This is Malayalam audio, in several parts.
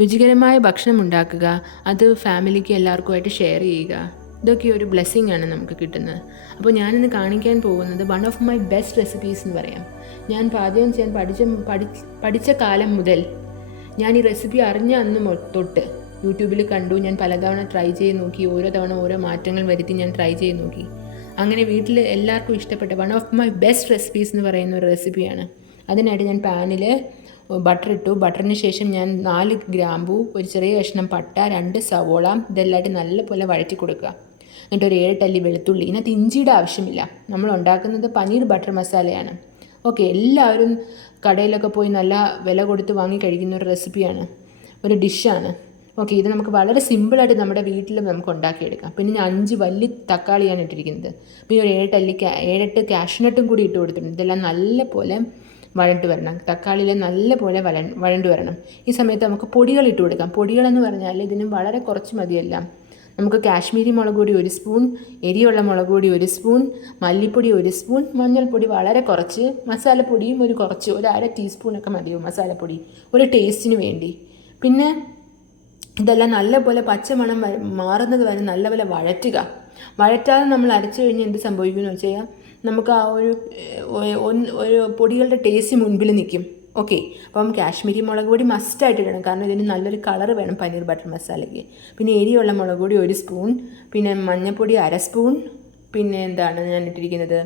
രുചികരമായ ഭക്ഷണം ഉണ്ടാക്കുക അത് ഫാമിലിക്ക് എല്ലാവർക്കുമായിട്ട് ഷെയർ ചെയ്യുക. ഇതൊക്കെ ഒരു ബ്ലെസ്സിങ് ആണ് നമുക്ക് കിട്ടുന്നത്. അപ്പോൾ ഞാനിന്ന് കാണിക്കാൻ പോകുന്നത് one of my best recipes എന്ന് പറയാം. ഞാൻ പാചകം ചെയ്യാൻ പഠിച്ച പഠിച്ച കാലം മുതൽ ഞാൻ ഈ റെസിപ്പി അറിഞ്ഞ അന്ന് തൊട്ട് യൂട്യൂബിൽ കണ്ടു. ഞാൻ പലതവണ ട്രൈ ചെയ്ത് നോക്കി. ഓരോ തവണ ഓരോ മാറ്റങ്ങൾ വരുത്തി ഞാൻ ട്രൈ ചെയ്ത് നോക്കി. അങ്ങനെ വീട്ടിൽ എല്ലാവർക്കും ഇഷ്ടപ്പെട്ട one of my best recipes എന്ന് പറയുന്ന ഒരു റെസിപ്പിയാണ് അതിനായിട്ട് ഞാൻ പാനിൽ ബട്ടർ ഇട്ടു ബട്ടറിന് ശേഷം ഞാൻ നാല് ഗ്രാമ്പൂ ഒരു ചെറിയ കഷ്ണം പട്ട രണ്ട് സവോള ഇതെല്ലാമായിട്ട് നല്ലപോലെ വഴറ്റി കൊടുക്കുക. എന്നിട്ട് ഒരു ഏഴ് ടല്ലി വെളുത്തുള്ളി. ഇതിനകത്ത് ഇഞ്ചിയുടെ ആവശ്യമില്ല. നമ്മൾ ഉണ്ടാക്കുന്നത് പനീർ ബട്ടർ മസാലയാണ്. ഓക്കെ എല്ലാവരും കടയിലൊക്കെ പോയി നല്ല വില കൊടുത്ത് വാങ്ങി കഴിക്കുന്ന ഒരു റെസിപ്പിയാണ്. ഒരു ഡിഷാണ്. ഓക്കെ ഇത് നമുക്ക് വളരെ സിമ്പിളായിട്ട് നമ്മുടെ വീട്ടിൽ നമുക്ക് ഉണ്ടാക്കിയെടുക്കാം. പിന്നെ ഞാൻ അഞ്ച് വലിയ തക്കാളിയാണ് ഇട്ടിരിക്കുന്നത്. പിന്നെ ഒരു ഏഴ് ടല്ലി ഏഴെട്ട് കാഷ്നട്ടും കൂടി ഇട്ട് കൊടുത്തിട്ടുണ്ട്. ഇതെല്ലാം നല്ല പോലെ വഴണ്ട് വരണം. തക്കാളിയിൽ നല്ല പോലെ വഴ വഴണ്ട് വരണം. ഈ സമയത്ത് നമുക്ക് പൊടികൾ ഇട്ട് കൊടുക്കാം. പൊടികളെന്ന് പറഞ്ഞാൽ ഇതിന് വളരെ കുറച്ച് മതിയല്ല. നമുക്ക് കാശ്മീരി മുളക് പൊടി ഒരു സ്പൂൺ എരിയുള്ള മുളക് പൊടി ഒരു സ്പൂൺ മല്ലിപ്പൊടി ഒരു സ്പൂൺ മഞ്ഞൾപ്പൊടി വളരെ കുറച്ച് മസാലപ്പൊടിയും ഒരു കുറച്ച് ഒരു അര ടീസ്പൂണൊക്കെ മതിയാവും മസാലപ്പൊടി ഒരു ടേസ്റ്റിന് വേണ്ടി. പിന്നെ ഇതെല്ലാം നല്ലപോലെ പച്ചമണം മാറുന്നത് വരെ നല്ലപോലെ വഴറ്റുക. വഴറ്റാതെ നമ്മൾ അരച്ചു കഴിഞ്ഞാൽ എന്ത് സംഭവിക്കുമെന്ന് വെച്ച് കഴിഞ്ഞാൽ നമുക്ക് ആ ഒരു ഒരു പൊടികളുടെ ടേസ്റ്റ് മുൻപിൽ നിൽക്കും. ഓക്കെ അപ്പം കാശ്മീരി മുളക് പൊടി മസ്റ്റായിട്ട് ഇടണം. കാരണം ഇതിന് നല്ലൊരു കളർ വേണം. പനീർ ബട്ടർ മസാലയ്ക്ക് പിന്നെ എരിയുള്ള മുളക് പൊടി ഒരു സ്പൂൺ പിന്നെ മഞ്ഞൾപ്പൊടി അര സ്പൂൺ പിന്നെ എന്താണ് ഞാൻ ഇട്ടിരിക്കുന്നത്?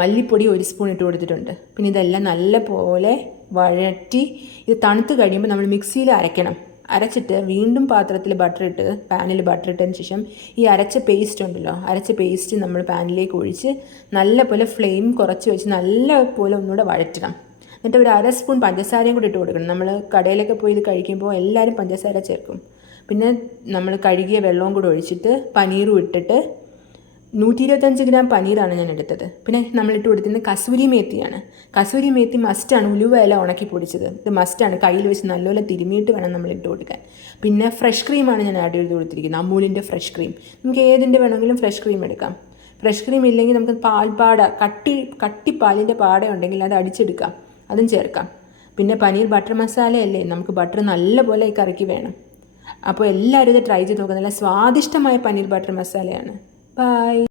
മല്ലിപ്പൊടി ഒരു സ്പൂൺ ഇട്ട് കൊടുത്തിട്ടുണ്ട്. പിന്നെ ഇതെല്ലാം നല്ല പോലെ വഴറ്റി ഇത് തണുത്ത് കഴിയുമ്പോൾ നമ്മൾ മിക്സിയിൽ അരയ്ക്കണം. അരച്ചിട്ട് വീണ്ടും പാത്രത്തിൽ ബട്ടർ ഇട്ട് പാനിൽ ബട്ടർ ഇട്ടതിന് ശേഷം ഈ അരച്ച പേസ്റ്റ് ഉണ്ടല്ലോ അരച്ച പേസ്റ്റ് നമ്മൾ പാനിലേക്ക് ഒഴിച്ച് നല്ല പോലെ ഫ്ലെയിം കുറച്ച് വെച്ച് നല്ല പോലെ ഒന്നുകൂടെ വഴറ്റണം. എന്നിട്ട് ഒരു അര സ്പൂൺ പഞ്ചസാരയും കൂടി ഇട്ട് കൊടുക്കണം. നമ്മൾ കടയിലൊക്കെ പോയി ഇത് കഴിക്കുമ്പോൾ എല്ലാവരും പഞ്ചസാര ചേർക്കും. പിന്നെ നമ്മൾ കഴുകിയ വെള്ളവും കൂടി ഒഴിച്ചിട്ട് പനീറും ഇട്ടിട്ട് നൂറ്റി ഇരുപത്തഞ്ച് ഗ്രാം പനീറാണ് ഞാൻ എടുത്തത്. പിന്നെ നമ്മളിട്ട് കൊടുത്തിരുന്നത് കസൂരി മേത്തിയാണ്. കസൂരി മേത്തി മസ്റ്റാണ് ഉലുവ ഇല ഉണക്കി പൊടിച്ചത്. ഇത് മസ്റ്റാണ് കയ്യിൽ വെച്ച് നല്ലപോലെ തിരുമിയിട്ട് വേണം നമ്മൾ ഇട്ട് കൊടുക്കാൻ. പിന്നെ ഫ്രഷ് ക്രീമാണ് ഞാൻ ആഡ് ചെയ്ത് കൊടുത്തിരിക്കുന്നത്. അമൂലിന്റെ ഫ്രഷ് ക്രീം നമുക്ക് ഏതിന്റെ വേണമെങ്കിലും ഫ്രഷ് ക്രീം എടുക്കാം. ഫ്രഷ് ക്രീം ഇല്ലെങ്കിൽ നമുക്ക് പാൽപാട കട്ടി കട്ടി പാലിന്റെ പാട ഉണ്ടെങ്കിൽ അത് അടിച്ചെടുക്കാം. അതും ചേർക്കാം. പിന്നെ പനീർ ബട്ടർ മസാലയല്ലേ നമുക്ക് ബട്ടർ നല്ലപോലെ ഈ കറിക്ക് വേണം. അപ്പോൾ എല്ലാവരും ഇത് ട്രൈ ചെയ്ത് നോക്കുക നല്ല സ്വാദിഷ്ടമായ പനീർ ബട്ടർ മസാലയാണ് Bye.